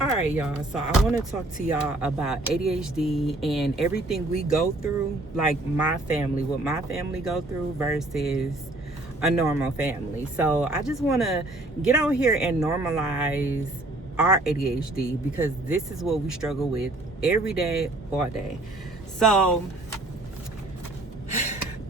All right, y'all. So I want to talk to y'all about ADHD and everything we go through, like my family, what my family go through versus a normal family. So I just want to get on here and normalize our ADHD because this is what we struggle with every day, all day. So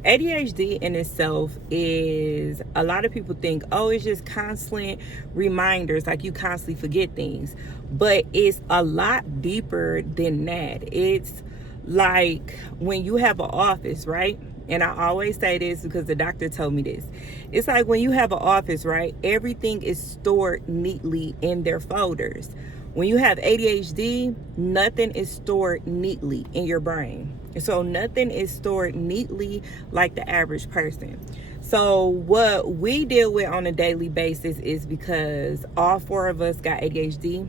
ADHD in itself is, a lot of people think, oh, it's just constant reminders, like you constantly forget things. But it's a lot deeper than that. It's like when you have an office, right? And I always say this because the doctor told me this. It's like when you have an office, right? Everything is stored neatly in their folders. When you have ADHD, nothing is stored neatly in your brain. So nothing is stored neatly like the average person. So what we deal with on a daily basis is because all four of us got ADHD.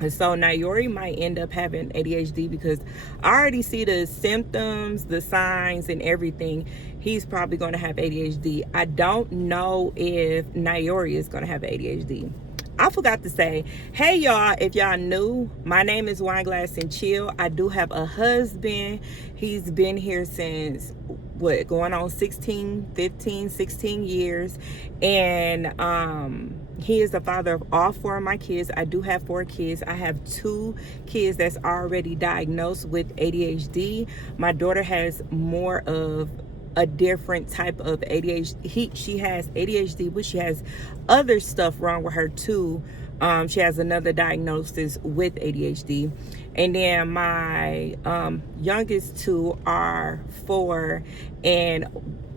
And so Nayori might end up having ADHD because I already see the symptoms, the signs, and everything. He's probably going to have ADHD. I don't know if Nayori is going to have ADHD. I forgot to say, hey y'all, if y'all new, my name is Wineglassandchill. I do have a husband. He's been here since going on 16 years. And he is the father of all four of my kids. I do have 4 kids. I have 2 kids that's already diagnosed with ADHD. My daughter has more of a different type of ADHD. She has ADHD, but she has other stuff wrong with her too. She has another diagnosis with ADHD. And then my youngest 2 are 4 and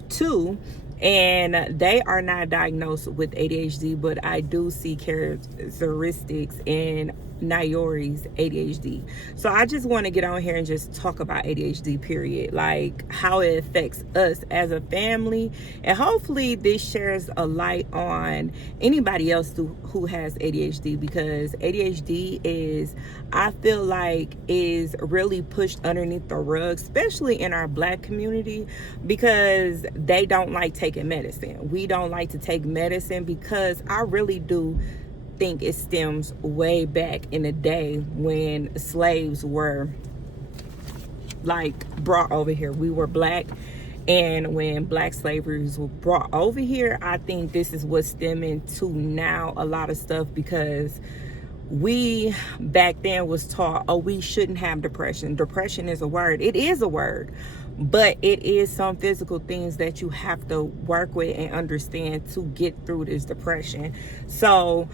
2. And they are not diagnosed with ADHD, but I do see characteristics in Nayori's ADHD. So I just want to get on here and just talk about ADHD, period, like how it affects us as a family. And hopefully this shares a light on anybody else who has ADHD, because ADHD is, I feel like, is really pushed underneath the rug, especially in our Black community, because they don't like taking medicine. We don't like to take medicine because I really do think it stems way back in the day when slaves were like brought over here. We were Black, and when Black slavery was brought over here, I think this is what's stemming to now a lot of stuff, because we back then was taught, oh, we shouldn't have depression. Depression is a word. It is a word, but it is some physical things that you have to work with and understand to get through this depression. So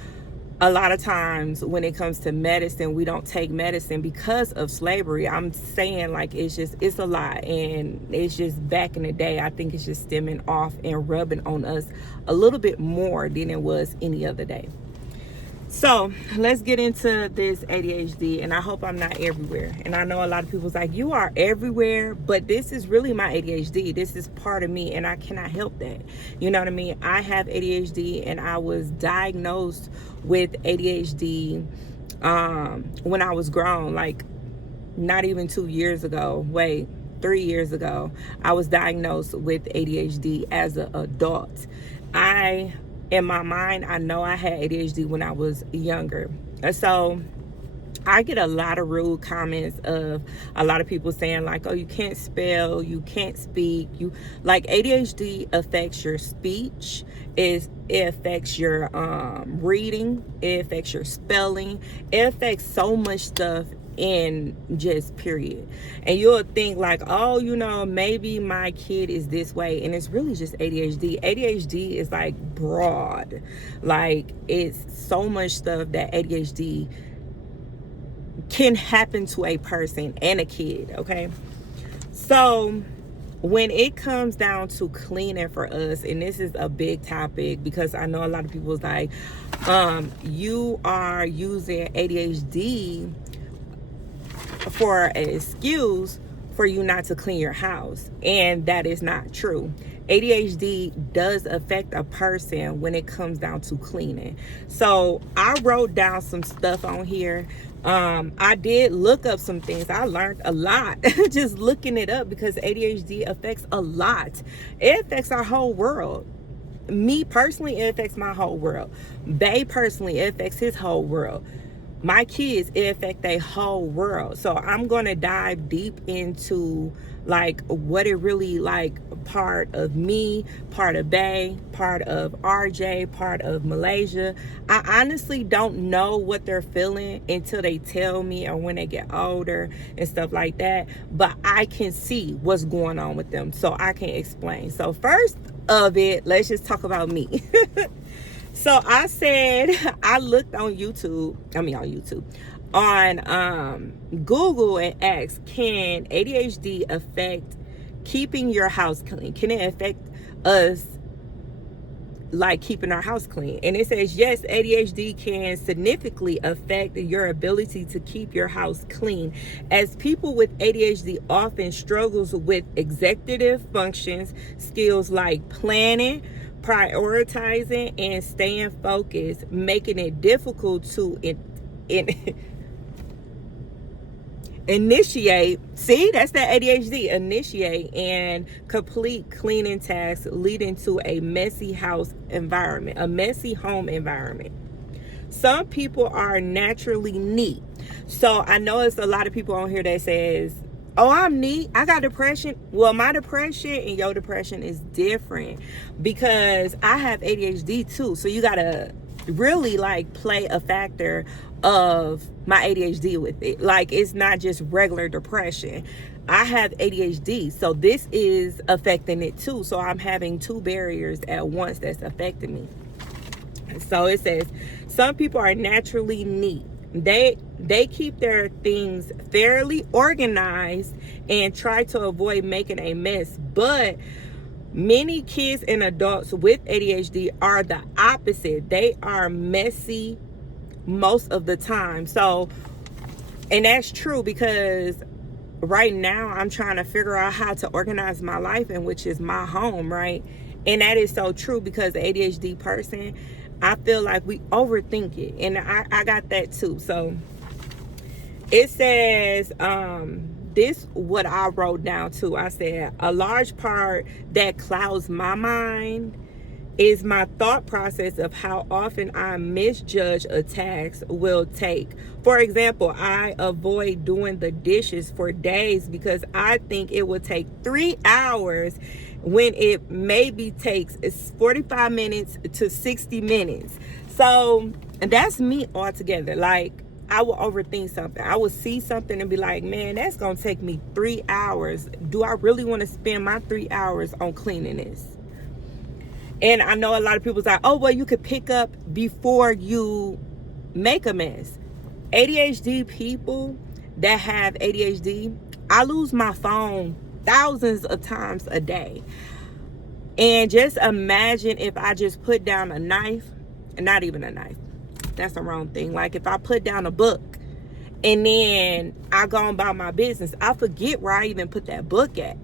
a lot of times when it comes to medicine, we don't take medicine because of slavery. I'm saying, like, it's a lot, and it's just back in the day, I think it's just stemming off and rubbing on us a little bit more than it was any other day. So let's get into this ADHD, and I hope I'm not everywhere. And I know a lot of people's like, you are everywhere, but this is really my ADHD. This is part of me, and I cannot help that. You know what I mean? I have ADHD, and I was diagnosed with ADHD when I was grown, like not even 2 years ago. 3 years ago, I was diagnosed with ADHD as an adult. In my mind, I know I had ADHD when I was younger. So I get a lot of rude comments of a lot of people saying, like, oh, you can't spell, you can't speak. You, like, ADHD affects your speech. It affects your reading. It affects your spelling. It affects so much stuff in just period. And you'll think like, oh, you know, maybe my kid is this way, and it's really just ADHD. ADHD is like broad, like it's so much stuff that ADHD can happen to a person and a kid. Okay, so when it comes down to cleaning for us, and this is a big topic because I know a lot of people's like, you are using ADHD for an excuse for you not to clean your house, and that is not true. ADHD does affect a person when it comes down to cleaning. So I wrote down some stuff on here. I did look up some things. I learned a lot just looking it up, because ADHD affects a lot. It affects our whole world. Me personally, it affects my whole world. Bae personally, it affects his whole world. my kids, it affect their whole world. So I'm gonna dive deep into like what it really like, part of me, part of Bay, part of RJ, part of Malaysia. I honestly don't know what they're feeling until they tell me, or when they get older and stuff like that, but I can see what's going on with them, so I can explain. So first of it, let's just talk about me. So I said, I looked on Google and asked, can ADHD affect keeping your house clean? Can it affect us like keeping our house clean? And it says, yes, ADHD can significantly affect your ability to keep your house clean, as people with ADHD often struggles with executive functions, skills like planning, prioritizing, and staying focused, making it difficult to initiate, see, that's that ADHD, initiate and complete cleaning tasks, leading to a messy house environment, a messy home environment. Some people are naturally neat. So I know it's a lot of people on here that says, oh, I'm neat, I got depression. Well, my depression and your depression is different, because I have ADHD too. So you gotta really like play a factor of my ADHD with it. Like, it's not just regular depression. I have ADHD, so this is affecting it too. So I'm having two barriers at once that's affecting me. So it says, some people are naturally neat. They keep their things fairly organized and try to avoid making a mess. But many kids and adults with ADHD are the opposite. They are messy most of the time. So, and that's true, because right now I'm trying to figure out how to organize my life, and which is my home, right? And that is so true, because the ADHD person, I feel like we overthink it, and I got that too. So it says, this what I wrote down too. I said, a large part that clouds my mind is my thought process of how often I misjudge a task will take. For example, I avoid doing the dishes for days because I think it will take 3 hours when it maybe takes 45 minutes to 60 minutes. So that's me altogether. Like, I will overthink something. I will see something and be like, man, that's gonna take me 3 hours. Do I really want to spend my 3 hours on cleaning this? And I know a lot of people's like, oh, well, you could pick up before you make a mess. ADHD people that have ADHD, I lose my phone thousands of times a day. And just imagine if I just put down a knife, not even a knife, that's the wrong thing. Like, if I put down a book and then I go on about my business, I forget where I even put that book at.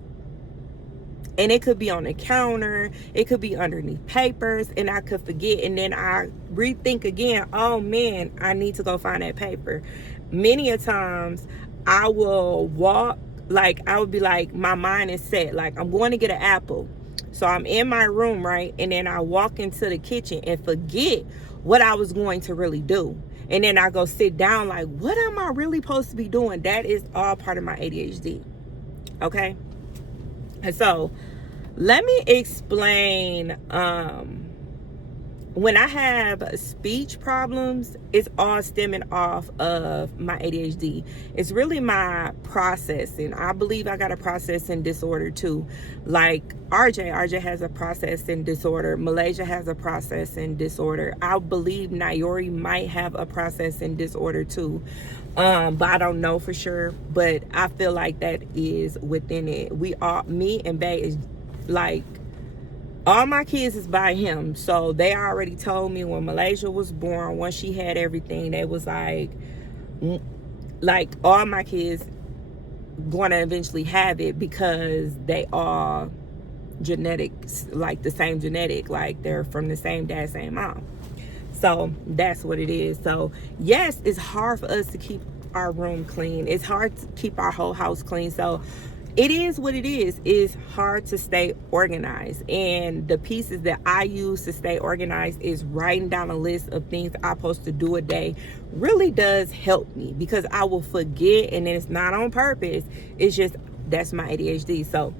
And it could be on the counter, it could be underneath papers, and I could forget. And then I rethink again, oh man, I need to go find that paper. Many a times I will walk, like, I would be like, my mind is set, like, I'm going to get an apple. So I'm in my room, right? And then I walk into the kitchen and forget what I was going to really do. And then I go sit down like, what am I really supposed to be doing? That is all part of my ADHD. Okay? And so let me explain, when I have speech problems, it's all stemming off of my ADHD. It's really my processing. I believe I got a processing disorder too. Like RJ has a processing disorder. Malaysia has a processing disorder. I believe Nayori might have a processing disorder too. But I don't know for sure. But I feel like that is within it. We all, me and Bay, is like, all my kids is by him. So they already told me when Malaysia was born, once she had everything, they was like all my kids gonna eventually have it, because they are genetics, like the same genetic, like they're from the same dad, same mom. So that's what it is. So yes, it's hard for us to keep our room clean. It's hard to keep our whole house clean. So it is what it is. It's hard to stay organized, and the pieces that I use to stay organized is writing down a list of things I'm supposed to do a day. Really does help me, because I will forget, and then it's not on purpose. It's just, that's my ADHD. So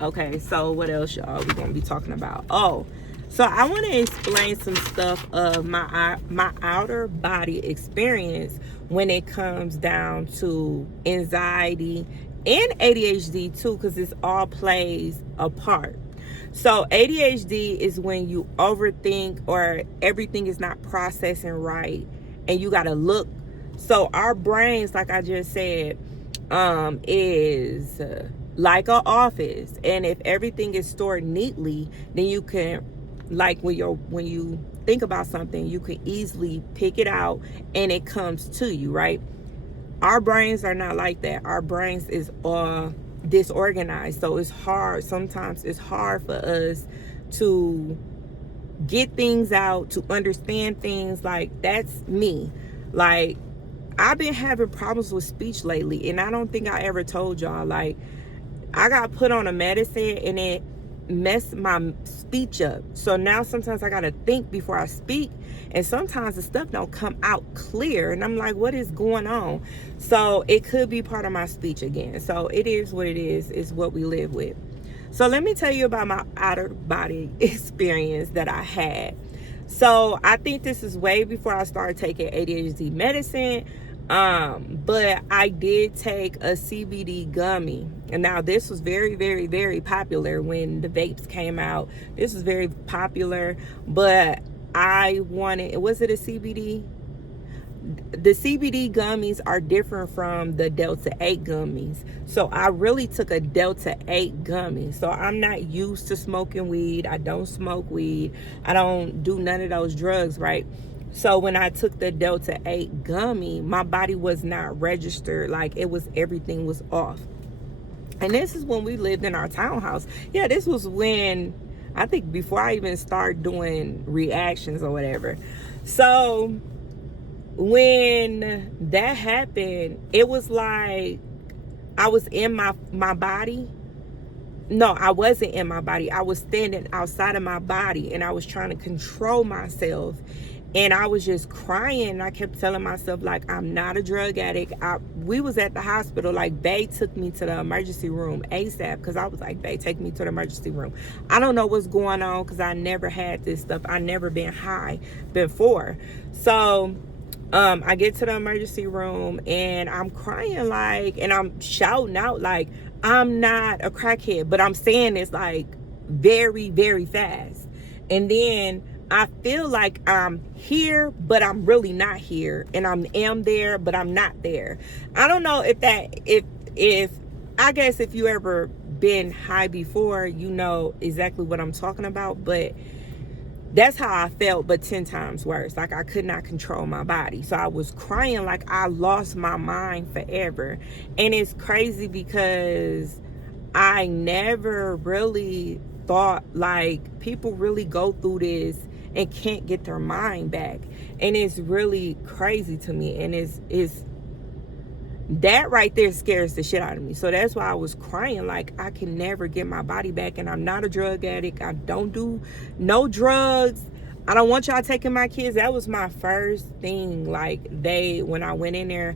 okay, so what else, y'all, we're gonna be talking about? Oh, so I want to explain some stuff of my outer body experience when it comes down to anxiety and ADHD too, because this all plays a part. So ADHD is when you overthink, or everything is not processing right, and you got to look. So our brains, like I just said, is like an office, and if everything is stored neatly, then you can, like when you think about something, you can easily pick it out and it comes to you, right? Our brains are not like that. Our brains is disorganized, so it's hard. Sometimes it's hard for us to get things out, to understand things. Like, that's me. Like, I've been having problems with speech lately, and I don't think I ever told y'all. Like, I got put on a medicine and it messed my speech up. So now sometimes I gotta think before I speak, and sometimes the stuff don't come out clear, and I'm like, what is going on? So it could be part of my speech again. So it is what it is what we live with. So let me tell you about my outer body experience that I had. So I think this is way before I started taking ADHD medicine. But I did take a CBD gummy, and now this was very, very, very popular when the vapes came out. This was very popular, but I wanted, was it a CBD? The CBD gummies are different from the Delta 8 gummies. So I really took a Delta 8 gummy. So I'm not used to smoking weed. I don't smoke weed. I don't do none of those drugs, right? So when I took the Delta 8 gummy, my body was not registered. Like, it was, everything was off. And this is when we lived in our townhouse. Yeah, this was when, I think before I even started doing reactions or whatever. So when that happened, it was like I was in my body. No, I wasn't in my body. I was standing outside of my body, and I was trying to control myself. And I was just crying. I kept telling myself, like, I'm not a drug addict. We was at the hospital. Like, Bae took me to the emergency room ASAP, because I was like, Bae, take me to the emergency room. I don't know what's going on, because I never had this stuff. I never been high before. So I get to the emergency room, and I'm crying, like, and I'm shouting out, like, I'm not a crackhead, but I'm saying this like very, very fast. And then I feel like I'm here, but I'm really not here, and I am there, but I'm not there. I don't know if I guess if you ever been high before, you know exactly what I'm talking about. But that's how I felt, but 10 times worse. Like, I could not control my body. So I was crying like I lost my mind forever. And it's crazy because I never really thought, like, people really go through this and can't get their mind back. And it's really crazy to me. And it's that right there scares the shit out of me. So that's why I was crying, like, I can never get my body back. And I'm not a drug addict. I don't do no drugs. I don't want y'all taking my kids. That was my first thing. Like, when I went in there,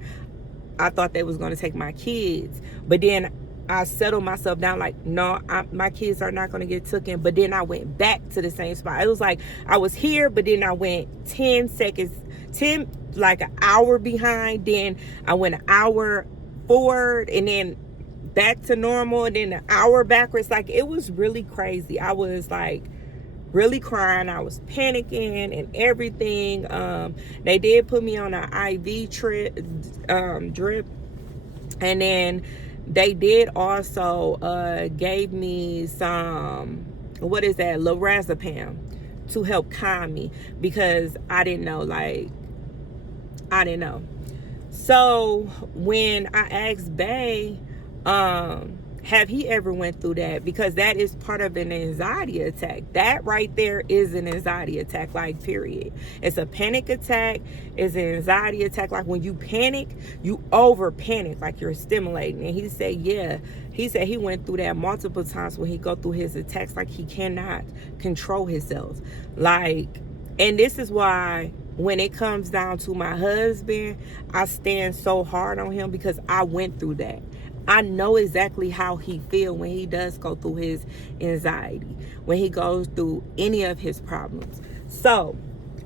I thought they was going to take my kids. But then I settled myself down, like, no, my kids are not going to get taken. But then I went back to the same spot. It was like I was here, but then I went 10 seconds, like an hour behind. Then I went an hour forward, and then back to normal, and then an hour backwards. Like, it was really crazy. I was like really crying. I was panicking and everything. They did put me on an IV drip, and then they did also gave me some, what is that, lorazepam, to help calm me, because I didn't know. So when I asked Bae, Have he ever went through that? Because that is part of an anxiety attack. That right there is an anxiety attack, like, period. It's a panic attack. It's an anxiety attack. Like, when you panic, you over panic, like you're stimulating. And he said, yeah. He said he went through that multiple times when he go through his attacks. Like, he cannot control himself. Like, and this is why when it comes down to my husband, I stand so hard on him, because I went through that. I know exactly how he feels when he does go through his anxiety, when he goes through any of his problems. So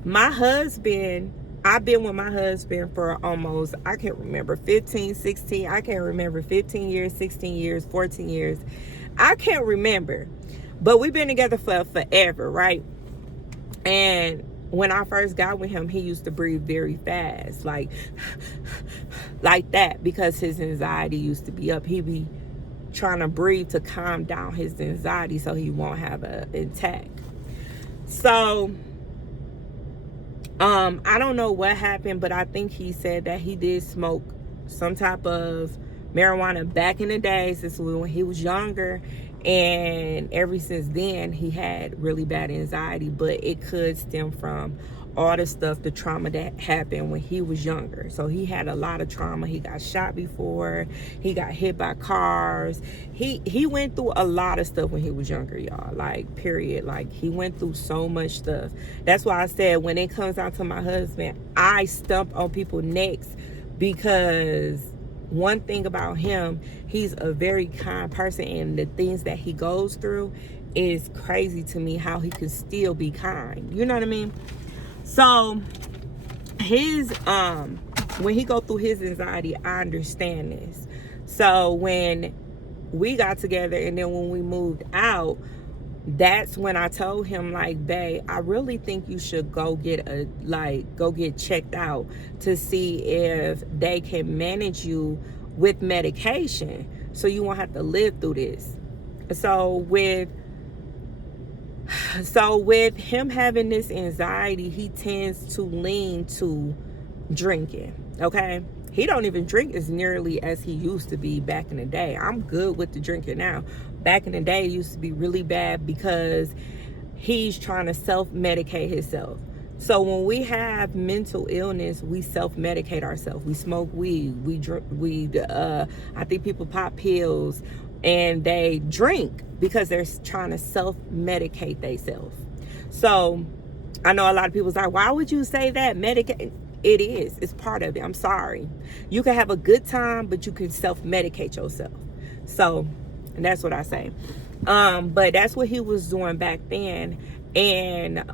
my husband, I've been with my husband for almost, I can't remember, 15, 16, I can't remember, 15 years, 16 years, 14 years. I can't remember. But we've been together for forever, right? And when I first got with him, he used to breathe very fast, like that, because his anxiety used to be up. He be trying to breathe to calm down his anxiety so he won't have an attack. So I don't know what happened, but I think he said that he did smoke some type of marijuana back in the days. This was when he was younger. And ever since then, he had really bad anxiety, but it could stem from all the stuff, the trauma that happened when he was younger. So he had a lot of trauma. He got shot before. He got hit by cars. He went through a lot of stuff when he was younger, y'all. Like, period. Like, he went through so much stuff. That's why I said when it comes down to my husband, I stump on people's necks, because one thing about him, he's a very kind person, and the things that he goes through is crazy to me, how he can still be kind. You know what I mean? So his when he go through his anxiety, I understand this. So when we got together and then when we moved out, that's when I told him, like, babe, I really think you should go get checked out to see if they can manage you with medication so you won't have to live through this. So with him having this anxiety, he tends to lean to drinking, okay? He don't even drink as nearly as he used to be back in the day. I'm good with the drinking now. Back in the day, it used to be really bad because he's trying to self-medicate himself. So when we have mental illness, we self-medicate ourselves. We smoke weed. We drink weed. I think people pop pills and they drink because they're trying to self-medicate themselves. So I know a lot of people's like, why would you say that? Medicate. It is. It's part of it. I'm sorry. You can have a good time, but you can self-medicate yourself. So that's what I say. But that's what he was doing back then. And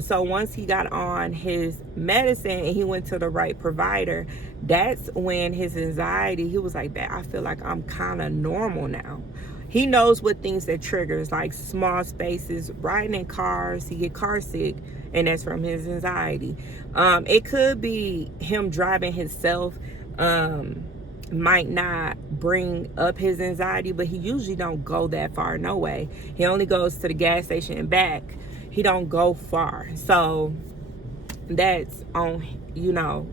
so once he got on his medicine and he went to the right provider, that's when his anxiety, he was like, I feel like I'm kind of normal now. He knows what things that triggers, like small spaces, riding in cars. He get car sick, and that's from his anxiety. It could be him driving himself. Might not bring up his anxiety, but he usually don't go that far, no way. He only goes to the gas station and back. He don't go far. So that's on,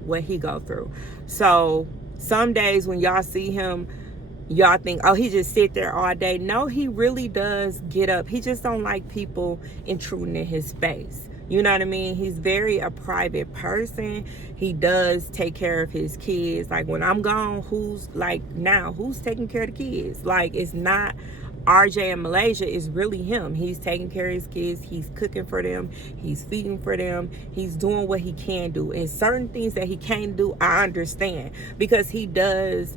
what he go through. So some days when y'all see him, y'all think, oh, he just sit there all day. No, he really does get up. He just don't like people intruding in his space. You know what I mean? He's very a private person. He does take care of his kids. Like, when I'm gone, who's taking care of the kids? Like, it's not RJ in Malaysia. It's really him. He's taking care of his kids. He's cooking for them. He's feeding for them. He's doing what he can do. And certain things that he can't do, I understand. Because he does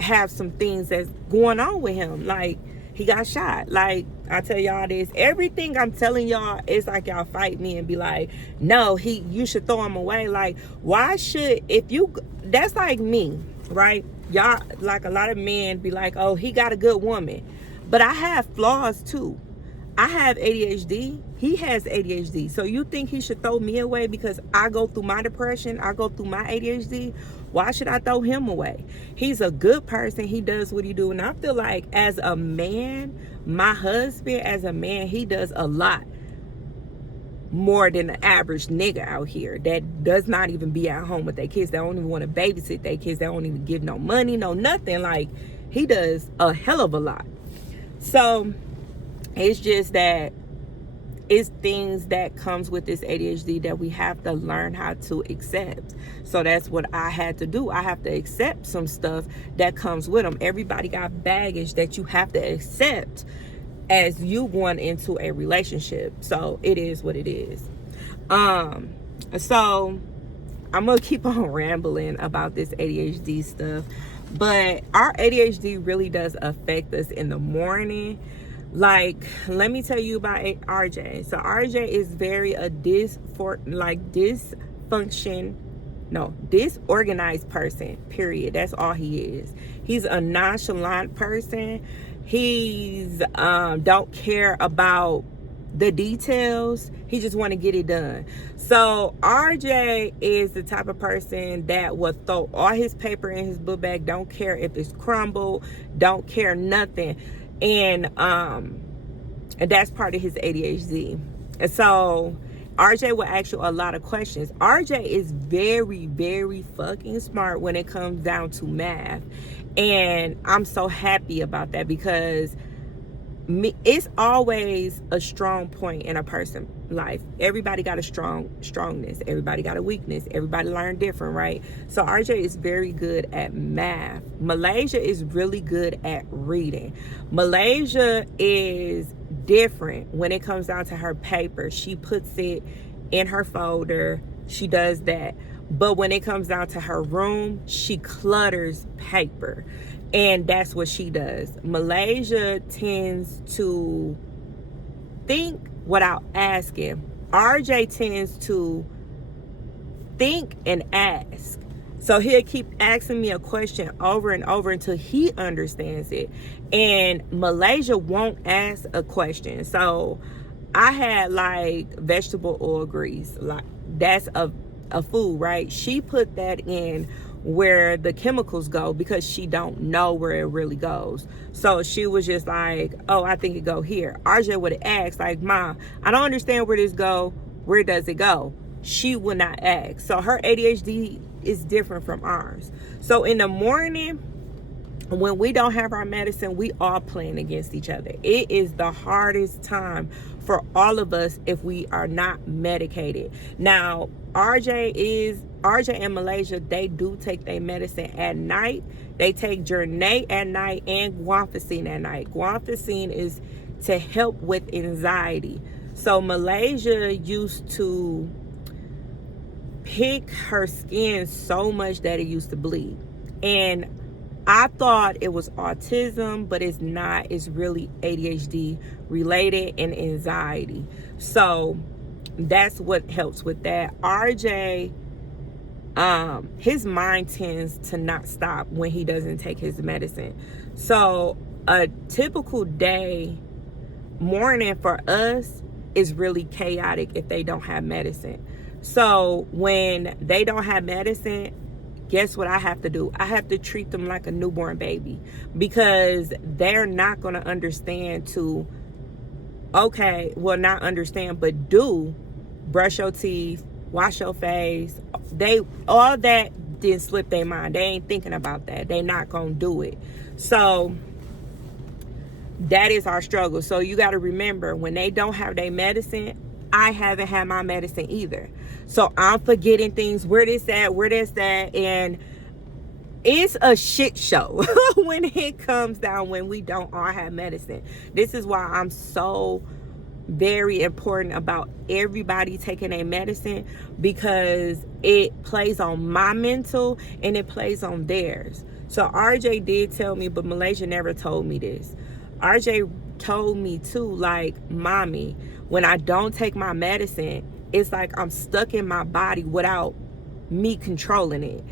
have some things that's going on with him. Like, he got shot. Like, I tell y'all this, everything I'm telling y'all, it's like y'all fight me and be like, no, you should throw him away. Like, why should, that's like me, right? Y'all, like, a lot of men be like, oh, he got a good woman. But I have flaws too. I have ADHD. He has ADHD. So you think he should throw me away because I go through my depression, I go through my ADHD? Why should I throw him away? He's a good person. He does what he do. And I feel like as a man, my husband, as a man, he does a lot more than the average nigga out here that does not even be at home with their kids. They don't even want to babysit their kids. They don't even give no money, no nothing. Like, He does a hell of a lot. So it's just that it's things that comes with this ADHD that we have to learn how to accept. So that's what I had to do. I have to accept some stuff that comes with them. Everybody got baggage that you have to accept as you going into a relationship. So it is what it is. So I'm gonna keep on rambling about this ADHD stuff, but our ADHD really does affect us in the morning. Like, let me tell you about RJ. So RJ is very disorganized person, period. That's all he is. He's a nonchalant person. He's don't care about the details. He just want to get it done. So RJ is the type of person that will throw all his paper in his book bag, don't care if it's crumbled, don't care nothing. And that's part of his ADHD. And so RJ will ask you a lot of questions. RJ is very, very fucking smart when it comes down to math. And I'm so happy about that, because it's always a strong point in a person's life. Everybody got a strongness. Everybody got a weakness. Everybody learn different, right? So RJ is very good at math. Malaysia is really good at reading. Malaysia is different when it comes down to her paper. She puts it in her folder. She does that. But when it comes down to her room, she clutters paper. And that's what she does. Malaysia tends to think without asking. RJ tends to think and ask. So he'll keep asking me a question over and over until he understands it. And Malaysia won't ask a question. So I had like vegetable oil grease. Like, that's a food, right? She put that in where the chemicals go because she don't know where it really goes. So she was just like, oh, I think it go here. RJ would have asked, like, Mom, I don't understand where this go. Where does it go? She would not ask. So her ADHD is different from ours. So in the morning, when we don't have our medicine, we all playing against each other. It is the hardest time for all of us if we are not medicated. Now, RJ and Malaysia, they do take their medicine at night. They take Journey at night and guanfacine at night. Guanfacine is to help with anxiety. So Malaysia used to pick her skin so much that it used to bleed. And I thought it was autism, but it's not. It's really ADHD related and anxiety. So that's what helps with that. RJ, his mind tends to not stop when he doesn't take his medicine. So a typical day morning for us is really chaotic if they don't have medicine. So when they don't have medicine, guess what I have to do? I have to treat them like a newborn baby, because they're not going to understand not understand, but brush your teeth, wash your face. All that didn't slip their mind. They ain't thinking about that. They not going to do it. So that is our struggle. So you got to remember, when they don't have their medicine, I haven't had my medicine either. So I'm forgetting things, where this at, and it's a shit show when it comes down when we don't all have medicine. This is why I'm so very important about everybody taking a medicine, because it plays on my mental and it plays on theirs. So RJ did tell me, but Malaysia never told me this. RJ told me too, like, Mommy, when I don't take my medicine, it's like I'm stuck in my body without me controlling it.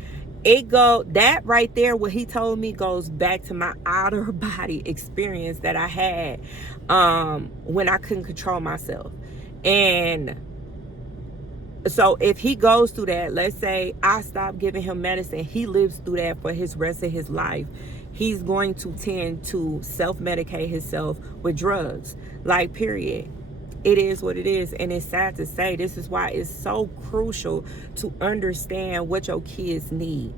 That right there, what he told me, goes back to my outer body experience that I had when I couldn't control myself. And so if he goes through that, let's say I stop giving him medicine, he lives through that for his rest of his life. He's going to tend to self-medicate himself with drugs, like, period. It is what it is, and it's sad to say. This is why it's so crucial to understand what your kids need.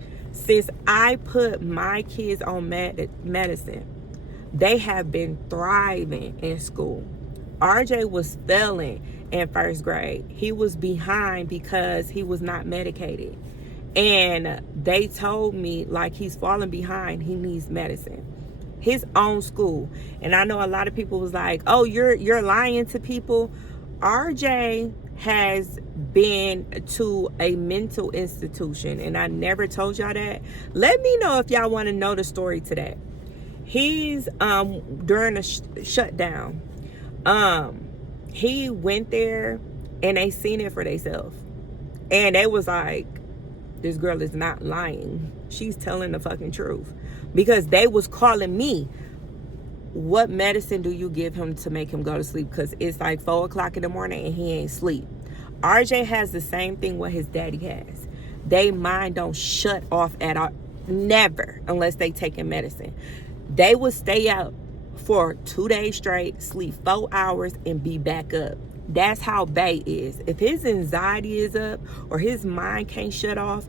Since I put my kids on medicine, they have been thriving in school. RJ was failing in first grade. He was behind because he was not medicated. And they told me, like, he's falling behind, he needs medicine. His own school. And I know a lot of people was like, oh, you're lying to people. RJ has been to a mental institution, and I never told y'all that. Let me know if y'all want to know the story to that. He's during a shutdown, he went there and they seen it for themselves, and they was like, this girl is not lying, she's telling the fucking truth. Because they was calling me, what medicine do you give him to make him go to sleep? Because it's like 4 o'clock in the morning and he ain't sleep. RJ has the same thing what his daddy has. They mind don't shut off at all, never, unless they taking medicine. They would stay out for 2 days straight, sleep 4 hours, and be back up. That's how Bay is. If his anxiety is up or his mind can't shut off,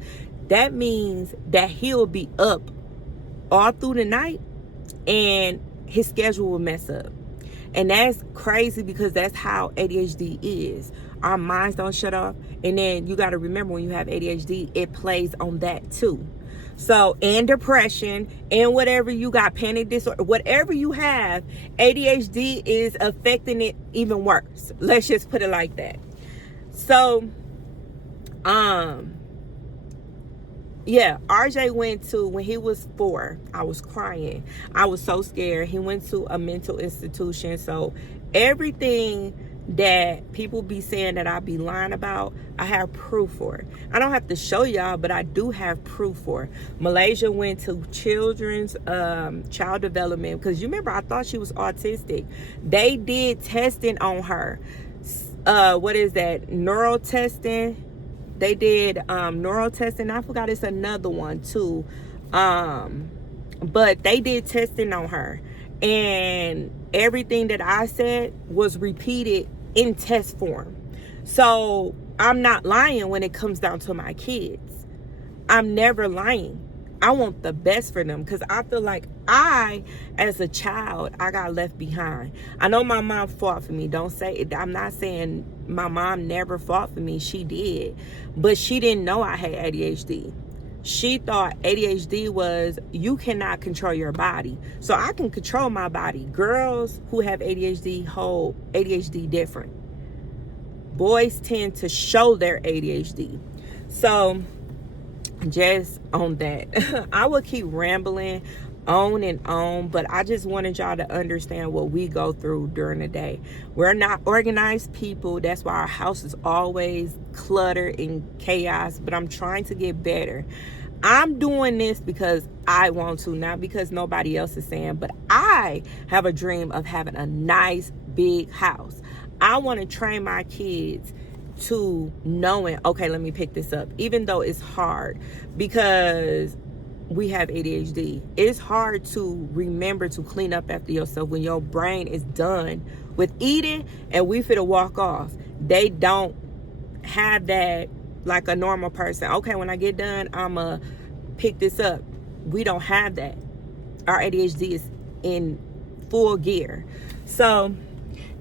that means that he'll be up all through the night and his schedule will mess up. And that's crazy because that's how ADHD is. Our minds don't shut off. And then you got to remember, when you have ADHD, it plays on that too. So, and depression, and whatever you got, panic disorder, whatever you have, ADHD is affecting it even worse. Let's just put it like that. So, yeah, RJ went to, when he was 4, I was crying. I was so scared. He went to a mental institution. So everything that people be saying that I be lying about, I have proof for. I don't have to show y'all, but I do have proof for. Malaysia went to children's child development, because you remember I thought she was autistic. They did testing on her. What is that? Neural testing. They did neural testing. I forgot it's another one too. But they did testing on her. And everything that I said was repeated in test form. So I'm not lying when it comes down to my kids. I'm never lying. I want the best for them, because I feel like I, as a child, I got left behind. I know my mom fought for me. Don't say it. I'm not saying my mom never fought for me. She did. But she didn't know I had ADHD. She thought ADHD was, you cannot control your body. So I can control my body. Girls who have ADHD hold ADHD different. Boys tend to show their ADHD. So just on that, I will keep rambling on and on, but I just wanted y'all to understand what we go through during the day. We're not organized people. That's why our house is always cluttered and chaos, but I'm trying to get better. I'm doing this because I want to, not because nobody else is saying, but I have a dream of having a nice big house. I want to train my kids to knowing, okay, let me pick this up, even though it's hard because we have ADHD. It's hard to remember to clean up after yourself when your brain is done with eating and we finna walk off. They don't have that like a normal person. Okay, when I get done, I'ma pick this up. We don't have that. Our ADHD is in full gear. So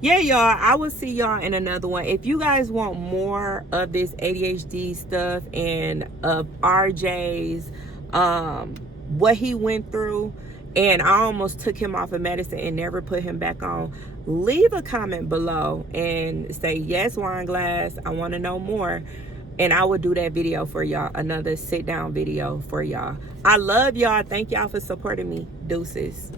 yeah, y'all, I will see y'all in another one. If you guys want more of this ADHD stuff and of RJ's what he went through, and I almost took him off of medicine and never put him back on, leave a comment below and say, yes, Wineglass, I want to know more, and I will do that video for y'all, another sit down video for y'all. I love y'all. Thank y'all for supporting me. Deuces.